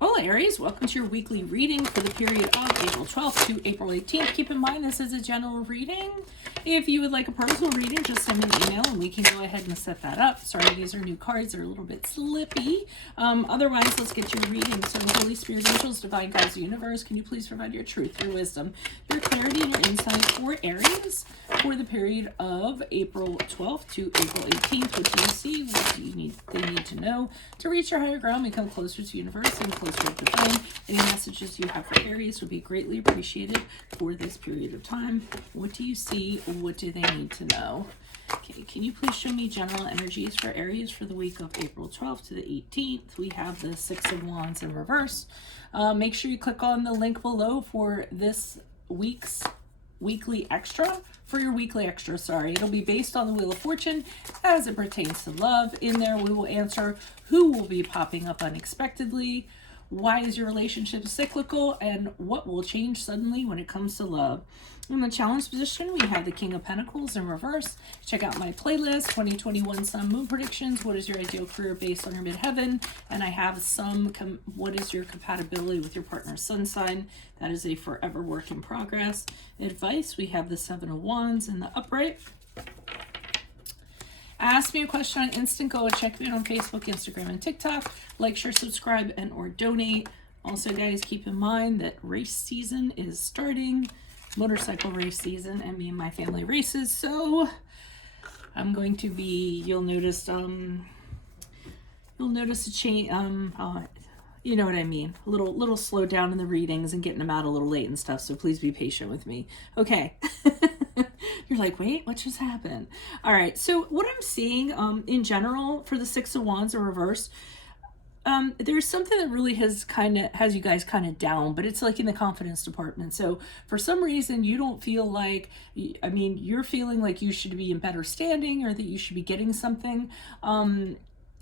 Hola Aries, welcome to your weekly reading for the period of April 12th to April 18th. Keep in mind this is a general reading. If you would like a personal reading, just send me an email and we can go ahead and set that up. Sorry, these are new cards. They're a little bit slippy. Otherwise, let's get your reading. So Holy Spirit, angels, divine guides, the universe, can you please provide your truth, your wisdom, your clarity, and your insight for Aries for the period of April 12th to April 18th? What do you see? What do you need? They need to know to reach your higher ground, become closer to universe and closer to divine. Any messages you have for Aries would be greatly appreciated for this period of time. What do you see? What do they need to know? Okay, can you please show me general energies for Aries for the week of April 12th to the 18th? We have the Six of Wands in reverse. Make sure you click on the link below for this week's weekly extra. For your weekly extra, sorry. It'll be based on the Wheel of Fortune as it pertains to love. In there, we will answer who will be popping up unexpectedly, why is your relationship cyclical, and what will change suddenly when it comes to love. In the challenge position, we have the King of Pentacles in reverse. Check out my playlist, 2021 Sun Moon Predictions. What is your ideal career based on your midheaven? And I have some, what is your compatibility with your partner's sun sign? That is a forever work in progress. Advice, we have the Seven of Wands in the upright. Ask me a question on Instant. Go and check me out on Facebook, Instagram, and TikTok. Like, share, subscribe, and or donate. Also, guys, keep in mind that race season is starting. Motorcycle race season, and me and my family races, so I'm going to be, you'll notice a change, you know what I mean, a little slow down in the readings and getting them out a little late and stuff, so please be patient with me. Okay. You're like, wait, what just happened? All right, so what I'm seeing in general for the Six of Wands in reverse, there's something that really has you guys kind of down, but it's like in the confidence department. So for some reason you don't feel like, I mean, you're feeling like you should be in better standing or that you should be getting something,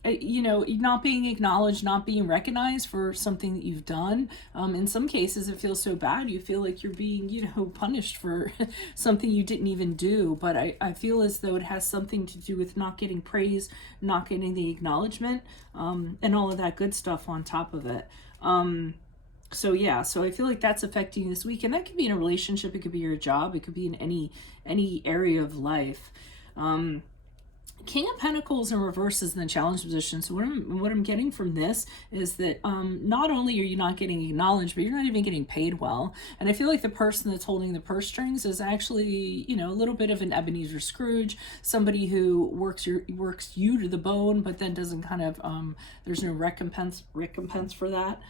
you know, not being acknowledged, not being recognized for something that you've done. In some cases it feels so bad you feel like you're being, you know, punished for something you didn't even do. But I feel as though it has something to do with not getting praise, not getting the acknowledgement, and all of that good stuff on top of it. So yeah, so I feel like that's affecting you this week, and that could be in a relationship, it could be your job, it could be in any area of life. King of Pentacles in reverse is in the challenge position. So what I'm getting from this is that not only are you not getting acknowledged, but you're not even getting paid well. And I feel like the person that's holding the purse strings is actually, you know, a little bit of an Ebenezer Scrooge, somebody who works you to the bone, but then doesn't kind of, there's no recompense for that.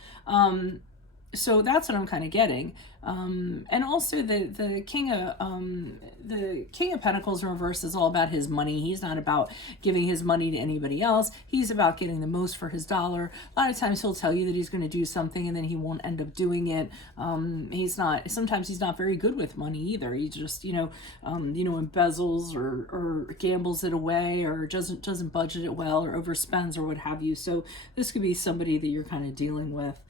So that's what I'm kind of getting. And also the King of Pentacles in reverse is all about his money. He's not about giving his money to anybody else. He's about getting the most for his dollar. A lot of times he'll tell you that he's going to do something and then he won't end up doing it. Sometimes he's not very good with money either. He just, embezzles or gambles it away or doesn't budget it well or overspends or what have you. So this could be somebody that you're kind of dealing with.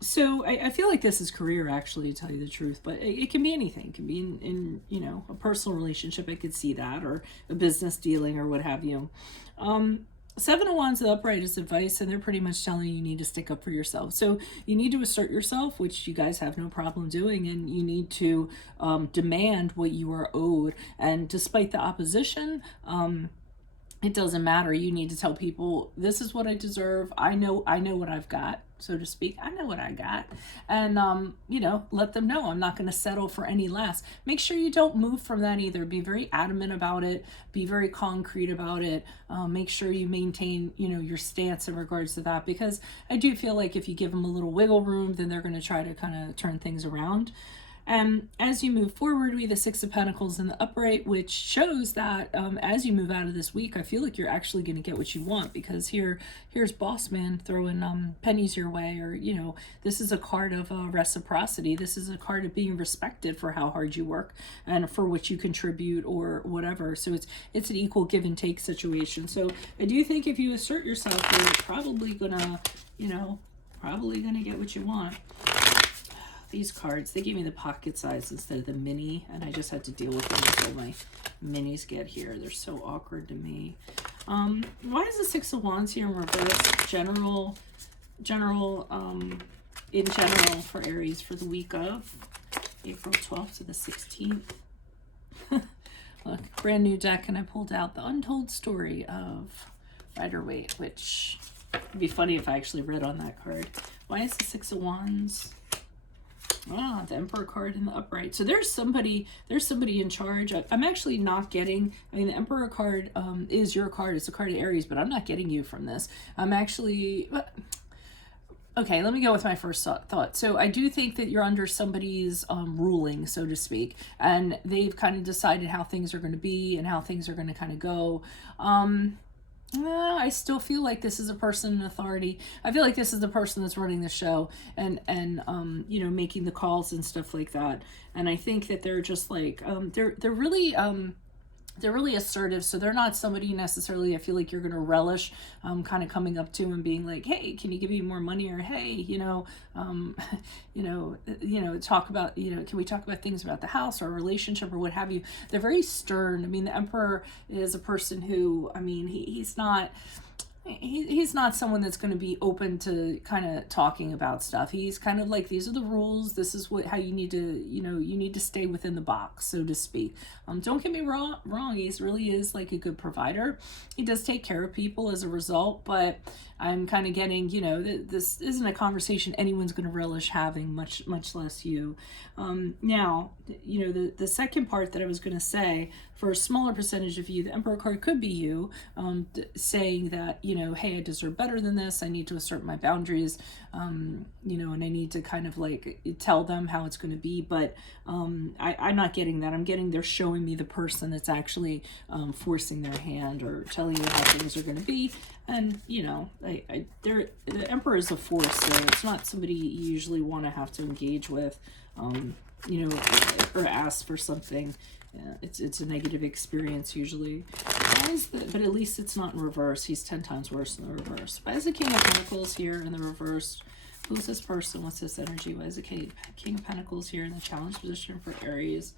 So I feel like this is career, actually, to tell you the truth, but it can be anything. It can be in a personal relationship. I could see that, or a business dealing or what have you. Seven of Wands upright is advice, and they're pretty much telling you need to stick up for yourself. So you need to assert yourself, which you guys have no problem doing, and you need to demand what you are owed. And despite the opposition, it doesn't matter. You need to tell people, this is what I deserve. I know what I've got, so to speak. I know what I got. And, let them know I'm not going to settle for any less. Make sure you don't move from that either. Be very adamant about it. Be very concrete about it. Make sure you maintain, your stance in regards to that, because I do feel like if you give them a little wiggle room, then they're going to try to kind of turn things around. And as you move forward, we have the Six of Pentacles in the upright, which shows that as you move out of this week, I feel like you're actually going to get what you want, because here's Boss Man throwing pennies your way, or, this is a card of reciprocity. This is a card of being respected for how hard you work and for what you contribute or whatever. So it's an equal give and take situation. So I do think if you assert yourself, you're probably gonna get what you want. These cards, they gave me the pocket size instead of the mini, and I just had to deal with them until my minis get here. They're so awkward to me. Why is the Six of Wands here in reverse? General general, in general for Aries for the week of April 12th to the 16th. Look, brand new deck, and I pulled out the Untold Story of Rider-Waite, which would be funny if I actually read on that card. Why is the Six of Wands? Ah, the Emperor card in the upright. So there's somebody in charge. I'm actually not getting, I mean, the Emperor card is your card. It's a card of Aries, but I'm not getting you from this. I'm actually, okay, let me go with my first thought. So I do think that you're under somebody's ruling, so to speak, and they've kind of decided how things are going to be and how things are going to kind of go. I still feel like this is a person in authority. I feel like this is the person that's running the show and you know, making the calls and stuff like that. And I think that they're just like they're really assertive, so they're not somebody necessarily I feel like you're going to relish kind of coming up to and being like, hey, can you give me more money, or hey, talk about, can we talk about things about the house or a relationship or what have you. They're very stern. I mean, the Emperor is a person who, I mean, he's not someone that's going to be open to kind of talking about stuff. He's kind of like, these are the rules. This is how you need to, you need to stay within the box, so to speak. Don't get me wrong. He really is like a good provider. He does take care of people as a result, but I'm kind of getting, this isn't a conversation anyone's going to relish having, much less you. Now, the second part that I was going to say, for a smaller percentage of you, the Emperor card could be you, saying that, hey, I deserve better than this. I need to assert my boundaries, and I need to kind of like tell them how it's going to be. But I'm not getting that. I'm getting they're showing me the person that's actually forcing their hand or telling you how things are going to be. And, the Emperor is a force, so it's not somebody you usually want to have to engage with, or ask for something. Yeah, it's a negative experience usually. But at least it's not in reverse. He's 10 times worse in the reverse. Why is the King of Pentacles here in the reverse? Who's this person? What's this energy? Why is the King of Pentacles here in the challenge position for Aries?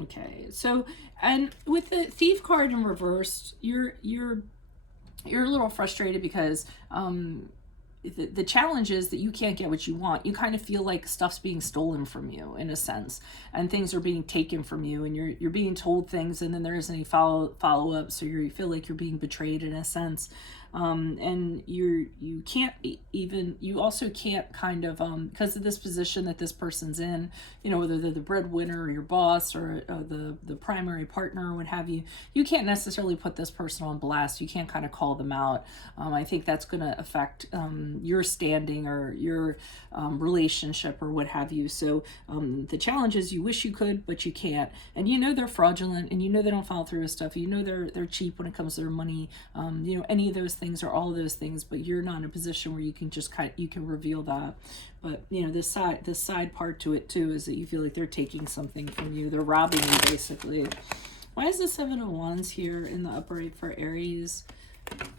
Okay, so, and with the Thief card in reverse, you're a little frustrated because the challenge is that you can't get what you want. You kind of feel like stuff's being stolen from you in a sense, and things are being taken from you, and you're being told things, and then there isn't any follow up, so you feel like you're being betrayed in a sense. And you also can't kind of, because of this position that this person's in, whether they're the breadwinner or your boss or the primary partner or what have you, you can't necessarily put this person on blast. You can't kind of call them out. I think that's going to affect your standing or your relationship or what have you. So the challenge is you wish you could, but you can't. And they're fraudulent, and they don't follow through with stuff. They're cheap when it comes to their money. Any of those things or all of those things, but you're not in a position where you can just you can reveal that. But this side part to it too is that you feel like they're taking something from you. They're robbing you basically. Why is the Seven of Wands here in the upright for Aries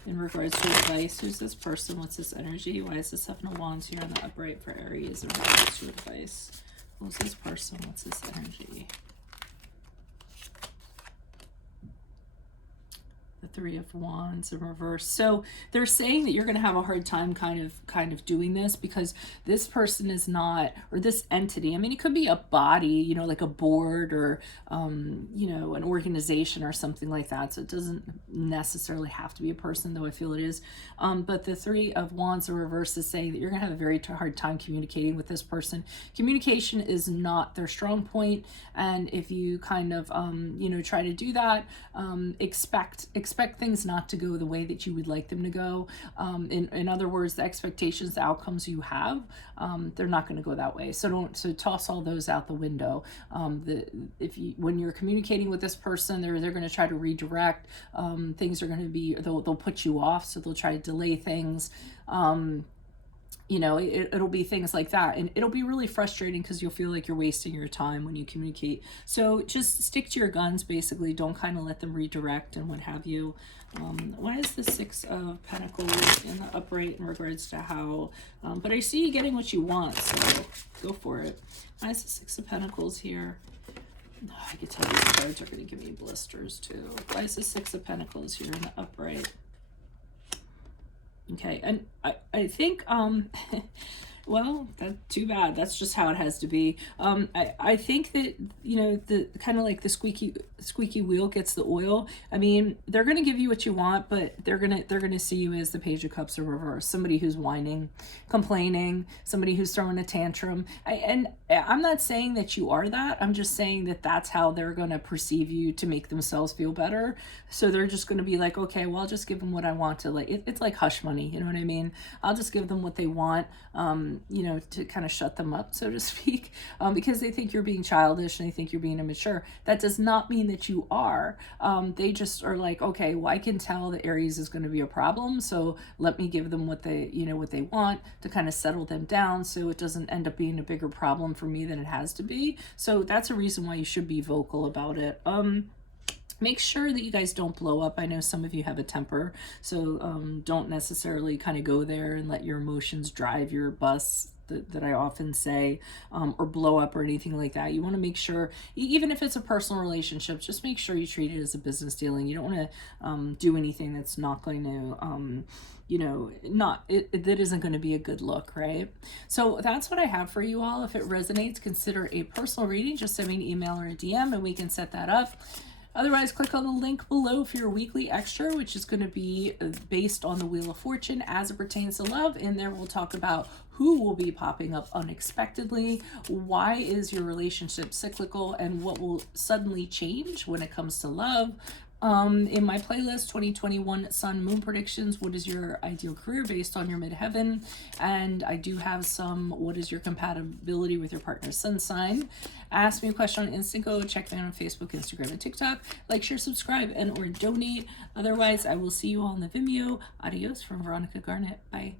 in regards to advice? Who's this person? What's this energy? Why is the Seven of Wands here in the upright for Aries in regards to advice? Who's this person? What's this energy? The Three of Wands in reverse. So they're saying that you're going to have a hard time kind of doing this because this person is not, or this entity, I mean, it could be a body, like a board or, an organization or something like that. So it doesn't necessarily have to be a person, though I feel it is. But the Three of Wands in reverse is saying that you're going to have a very hard time communicating with this person. Communication is not their strong point. And if you kind of, try to do that, expect things not to go the way that you would like them to go. In other words, the expectations, the outcomes you have, they're not going to go that way. So toss all those out the window. When you're communicating with this person, they're going to try to redirect. Things are going to be, they'll put you off, so they'll try to delay things. It'll be things like that, and it'll be really frustrating because you'll feel like you're wasting your time when you communicate. So just stick to your guns, basically. Don't kind of let them redirect and what have you. Why is the Six of Pentacles in the upright in regards to how, but I see you getting what you want, so go for it. Why is the Six of Pentacles here? I can tell these cards are going to give me blisters too. Why is the Six of Pentacles here in the upright? Okay, and I think well, that's too bad. That's just how it has to be. I think that, you know, the kind of like the squeaky wheel gets the oil. I mean, they're gonna give you what you want, but they're gonna see you as the Page of Cups in reverse, somebody who's whining, complaining, somebody who's throwing a tantrum. And I'm not saying that you are that. I'm just saying that that's how they're gonna perceive you to make themselves feel better. So they're just gonna be like, okay, well, I'll just give them what I want to. Like it's like hush money. You know what I mean? I'll just give them what they want. You know, to kind of shut them up, so to speak, because they think you're being childish and they think you're being immature. That does not mean that you are. They just are like, okay, well, I can tell that Aries is going to be a problem, so let me give them what they, you know, what they want to kind of settle them down, so it doesn't end up being a bigger problem for me than it has to be. So that's a reason why you should be vocal about it. Make sure that you guys don't blow up. I know some of you have a temper, so don't necessarily kind of go there and let your emotions drive your bus, that I often say, or blow up or anything like that. You want to make sure, even if it's a personal relationship, just make sure you treat it as a business dealing. You don't want to do anything that's not going to, you know, that isn't going to be a good look, right? So that's what I have for you all. If it resonates, consider a personal reading. Just send me an email or a DM and we can set that up. Otherwise, click on the link below for your weekly extra, which is going to be based on the Wheel of Fortune as it pertains to love. And there we'll talk about who will be popping up unexpectedly, why is your relationship cyclical, and what will suddenly change when it comes to love. In my playlist 2021 Sun Moon predictions, what is your ideal career based on your midheaven, and I do have some what is your compatibility with your partner's sun sign. Ask me a question on Instago, check me out on Facebook, Instagram, and TikTok. Like, share, subscribe, and or donate. Otherwise, I will see you all in the Vimeo. Adios from Veronica Garnett. Bye.